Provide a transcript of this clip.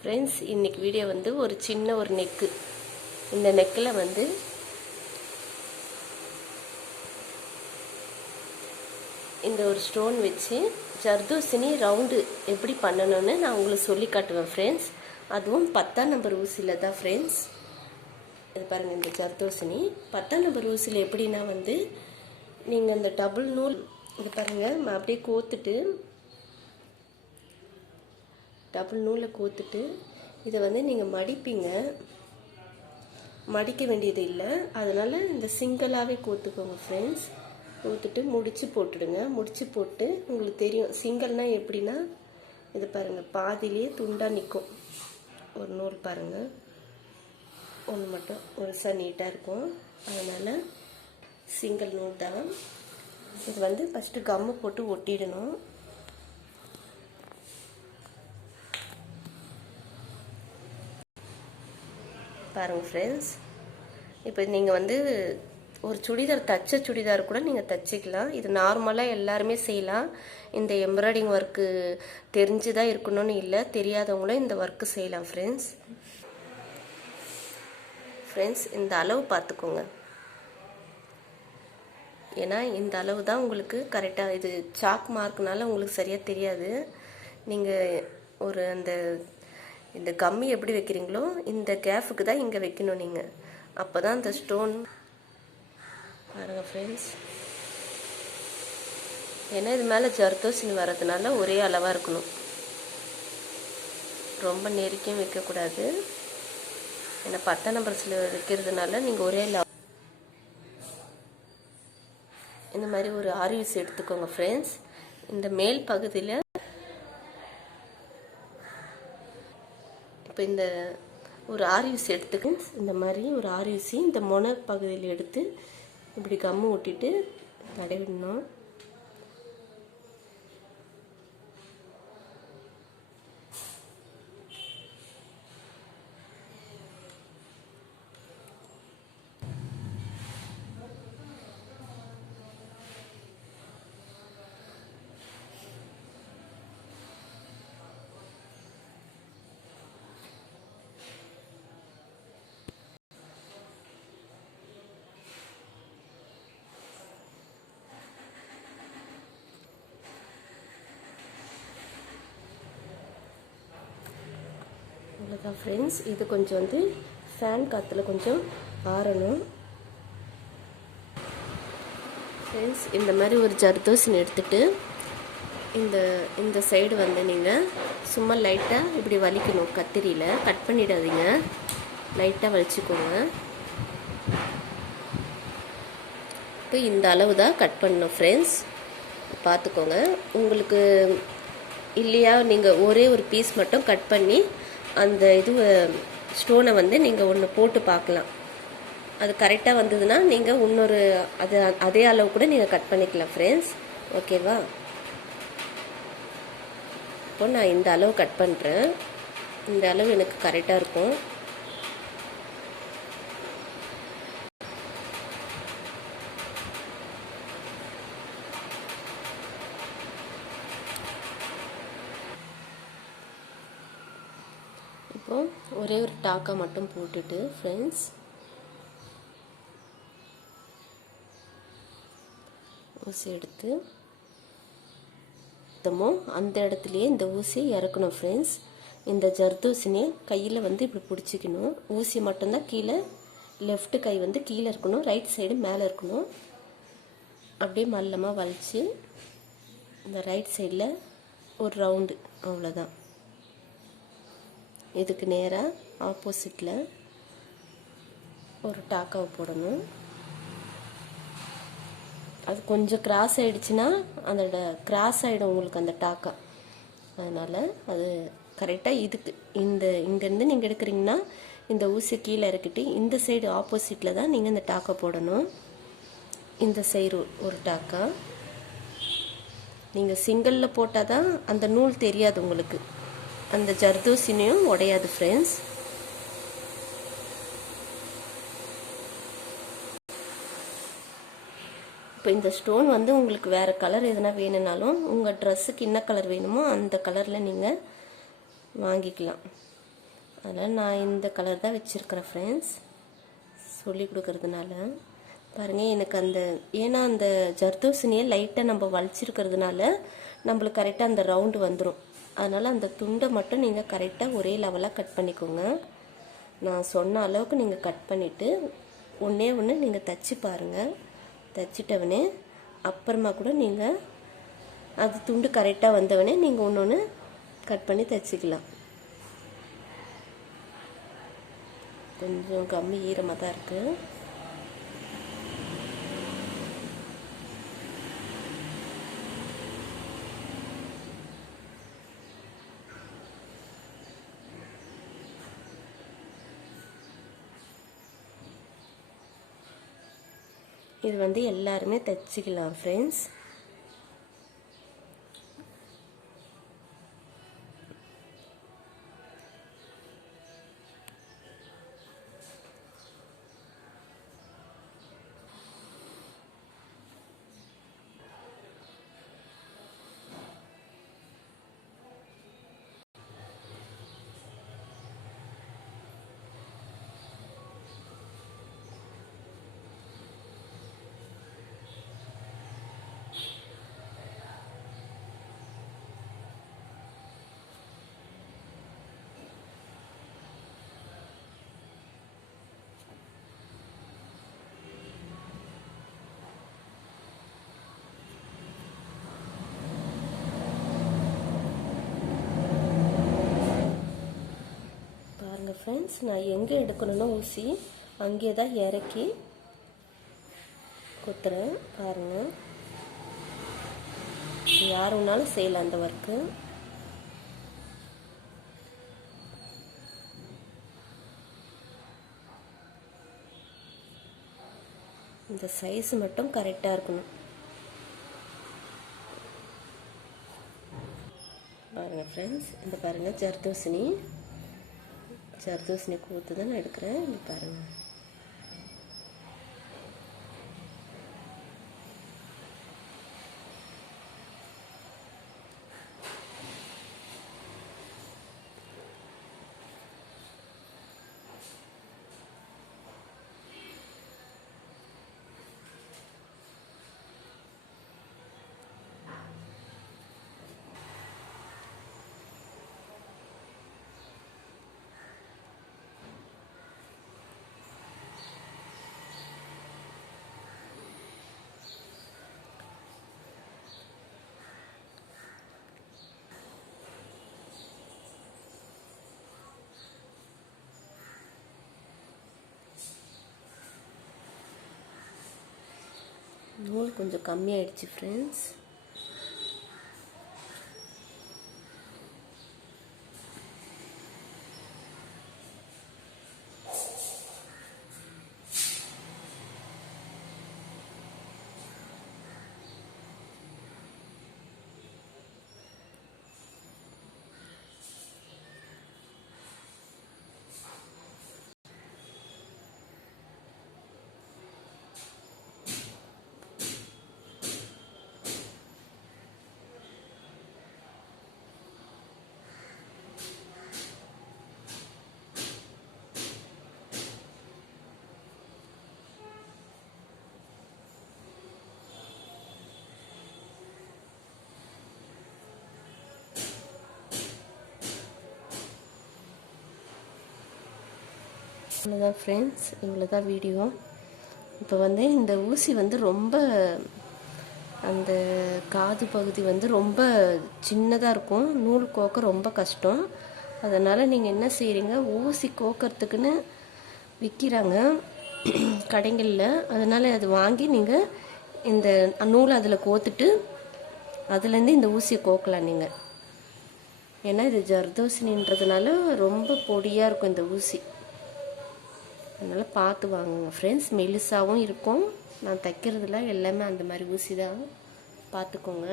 Friends, இன்றைக்கி video வந்து ஒரு சின்ன ஒரு நெக்கு. இந்த நெக்கில் வந்து இந்த ஒரு ஸ்டோன் வச்சு ஜர்தோசினி ரவுண்டு எப்படி பண்ணணும்னு நான் உங்களுக்கு சொல்லி காட்டுவேன் ஃப்ரெண்ட்ஸ். அதுவும் 10ஆம் நம்பர் ஊசியில் தான் ஃப்ரெண்ட்ஸ். இது பாருங்கள், இந்த ஜர்தோசினி 10ஆம் நம்பர் ஊசியில் எப்படின்னா வந்து நீங்கள் அந்த டபுள் நூல் இது பாருங்கள், அப்படியே கோத்துட்டு டபுள் நூலை கோத்துட்டு இதை வந்து நீங்கள் மடிப்பீங்க. மடிக்க வேண்டியது இல்லை, அதனால் இந்த சிங்கிளாகவே கோத்துக்கோங்க ஃப்ரெண்ட்ஸ். கோத்துட்டு முடிச்சு போட்டுடுங்க. முடிச்சு போட்டு உங்களுக்கு தெரியும் சிங்கிள்னால் எப்படின்னா, இது பாருங்கள், பாதிலேயே துண்டாக நிற்கும் ஒரு நூல் பாருங்கள். ஒன்று மட்டும் ஒரு நீட்டாக இருக்கும், அதனால் சிங்கிள் நூல் தான். இது வந்து ஃபஸ்ட்டு கம்மு போட்டு ஒட்டிடணும். பாருங்கள் ஃப்ரெண்ட்ஸ், இப்போ நீங்கள் வந்து ஒரு சுடிதார் தச்ச சுடிதார் கூட நீங்கள் தச்சிக்கலாம். இது நார்மலாக எல்லாருமே செய்யலாம். இந்த எம்ப்ராய்டிங் ஒர்க்கு தெரிஞ்சு தான் இருக்கணும்னு இல்லை, தெரியாதவங்களும் இந்த ஒர்க்கு செய்யலாம் ஃப்ரெண்ட்ஸ். இந்த அளவு பார்த்துக்கோங்க, ஏன்னா இந்த அளவு தான் உங்களுக்கு கரெக்டாக. இது சாக் மார்க்னால உங்களுக்கு சரியாக தெரியாது. நீங்கள் ஒரு இந்த கம்மி எப்படி வைக்கிறீங்களோ இந்த கேஃபுக்கு தான் இங்கே வைக்கணும் நீங்கள். அப்போ தான் இந்த ஸ்டோன் பாருங்கள் ஃப்ரெண்ட்ஸ். ஏன்னா இது மேலே ஜர்தோசினி வர்றதுனால ஒரே அளவாக இருக்கணும், ரொம்ப நெருக்கியும் வைக்கக்கூடாது. ஏன்னா 10ஆம் நம்பர்ஸில் வைக்கிறதுனால நீங்கள் ஒரே அளவு இந்த மாதிரி ஒரு ஆரியூஸ் எடுத்துக்கோங்க ஃப்ரெண்ட்ஸ். இந்த மேல் பகுதியில் இப்போ இந்த ஒரு ஆரியூஸ் எடுத்துக்கு இந்த மாதிரி ஒரு ஆரியூசி இந்த மொனை பகுதியில் எடுத்து இப்படி கம்மு ஒட்டிட்டு தடவிடணும். அவ்வளோதான் ஃப்ரெண்ட்ஸ். இது கொஞ்சம் வந்து ஃபேன் காற்றுல கொஞ்சம் ஆறணும் ஃப்ரெண்ட்ஸ். இந்த மாதிரி ஒரு ஜர்தோசினி எடுத்துகிட்டு இந்த சைடு வந்து நீங்கள் சும்மா லைட்டாக இப்படி வலிக்கணும். கத்திரியில் கட் பண்ணிடாதீங்க, லைட்டாக வலிச்சுக்கோங்க. இப்போ இந்த அளவு தான் கட் பண்ணணும் ஃப்ரெண்ட்ஸ், பார்த்துக்கோங்க. உங்களுக்கு இல்லையா நீங்கள் ஒரே ஒரு பீஸ் மட்டும் கட் பண்ணி அந்த ஸ்டோனை வந்து நீங்கள் ஒன்று போட்டு பார்க்கலாம். அது கரெக்டாக வந்ததுன்னா நீங்கள் இன்னொரு அதே அளவு கூட நீங்கள் கட் பண்ணிக்கலாம் ஃப்ரெண்ட்ஸ். ஓகேவா? இப்போ நான் இந்த அளவு கட் பண்ணுறேன். இந்த அளவு எனக்கு கரெக்டாக இருக்கும். இப்போ ஒரே ஒரு டாக்கா மட்டும் போட்டுட்டு ஃப்ரெண்ட்ஸ், ஊசி எடுத்து அந்த இடத்துலையே இந்த ஊசி இறக்கணும் ஃப்ரெண்ட்ஸ். இந்த ஜர்தோசினியை கையில் வந்து இப்படி பிடிச்சிக்கணும். ஊசி மட்டும்தான் கீழே, லெஃப்ட் கை வந்து கீழே இருக்கணும், ரைட் சைடு மேலே இருக்கணும். அப்படியே மல்லமாக வலிச்சு இந்த ரைட் சைடில் ஒரு ரவுண்டு, அவ்வளோதான். இதுக்கு நேராக ஆப்போசிட்டில் ஒரு டாக்காவை போடணும். அது கொஞ்சம் கிராஸ் ஆகிடுச்சுன்னா அதோட கிராஸ் ஆகிடும் உங்களுக்கு அந்த டாக்கா. அதனால் அது கரெக்டாக இதுக்கு இங்கேருந்து நீங்கள் எடுக்கிறீங்கன்னா இந்த ஊசி கீழே இறக்கிட்டு இந்த சைடு ஆப்போசிட்டில் தான் நீங்கள் இந்த டாக்கா போடணும். இந்த சைடு ஒரு டாக்கா நீங்கள் சிங்கிளில் போட்டால் தான் அந்த நூல் தெரியாது உங்களுக்கு, அந்த ஜர்தோசினியும் உடையாது ஃப்ரெண்ட்ஸ். இப்போ இந்த ஸ்டோன் வந்து உங்களுக்கு வேறு கலர் எதுனா வேணும்னாலும் உங்கள் ட்ரெஸ்ஸுக்கு என்ன கலர் வேணுமோ அந்த கலரில் நீங்கள் வாங்கிக்கலாம். அதனால் நான் இந்த கலர் தான் வச்சுருக்கிறேன் ஃப்ரெண்ட்ஸ், சொல்லி கொடுக்கறதுனால. பாருங்கள் எனக்கு அந்த ஏன்னா அந்த ஜர்தோசினியை லைட்டாக நம்ம வலிச்சிருக்கிறதுனால நம்மளுக்கு கரெக்டாக அந்த ரவுண்டு வந்துடும். அதனால் அந்த துண்டை மட்டும் நீங்கள் கரெக்டாக ஒரே லெவலாக கட் பண்ணிக்கோங்க. நான் சொன்ன அளவுக்கு நீங்கள் கட் பண்ணிவிட்டு ஒன்றே ஒன்று நீங்கள் தைச்சி பாருங்கள். தைச்சிட்டவனே அப்புறமா கூட நீங்கள் அது துண்டு கரெக்டாக வந்தவனே நீங்கள் ஒன்று ஒன்று கட் பண்ணி தைச்சிக்கலாம். கொஞ்சம் கம்மி ஈரமாக தான் இருக்குது. இது வந்து எல்லாருமே தைச்சிக்கலாம் ஃப்ரெண்ட்ஸ். ஃப்ரெண்ட்ஸ், நான் எங்கே எடுக்கணும்னா ஊசி அங்கே தான் இறக்கி குத்துறேன். பாருங்கள், யார் வேணாலும் செய்யலாம் அந்த ஒர்க்கு. இந்த சைஸ் மட்டும் கரெக்டாக இருக்கணும். பாருங்கள் ஃப்ரெண்ட்ஸ், இந்த பாருங்கள் ஜர்தோசினி கூத்து தான் நான் எடுக்கிறேன். இது பாருங்கள். நூல் கொஞ்சம் கம்மியாயிடுச்சு ஃப்ரெண்ட்ஸ். இவ்வளோதான் ஃப்ரெண்ட்ஸ், இவ்வளோ தான் வீடியோ. இப்போ வந்து இந்த ஊசி வந்து ரொம்ப அந்த காது பகுதி வந்து ரொம்ப சின்னதாக இருக்கும், நூல் கோக்க ரொம்ப கஷ்டம். அதனால் நீங்கள் என்ன செய்கிறீங்க, ஊசி கோக்கிறதுக்குன்னு விற்கிறாங்க கடைகளில். அதனால் அது வாங்கி நீங்கள் இந்த நூலை அதில் கோத்துட்டு அதுலேருந்து இந்த ஊசியை கோக்கலாம் நீங்கள். ஏன்னா இது ஜர்தோசினின்றதுனால ரொம்ப பொடியாக இருக்கும் இந்த ஊசி. அதனால் பார்த்து வாங்குங்க ஃப்ரெண்ட்ஸ். மெலிசாகவும் இருக்கும். நான் தைக்கிறதுல எல்லாமே அந்த மாதிரி ஊசி தான், பார்த்துக்கோங்க.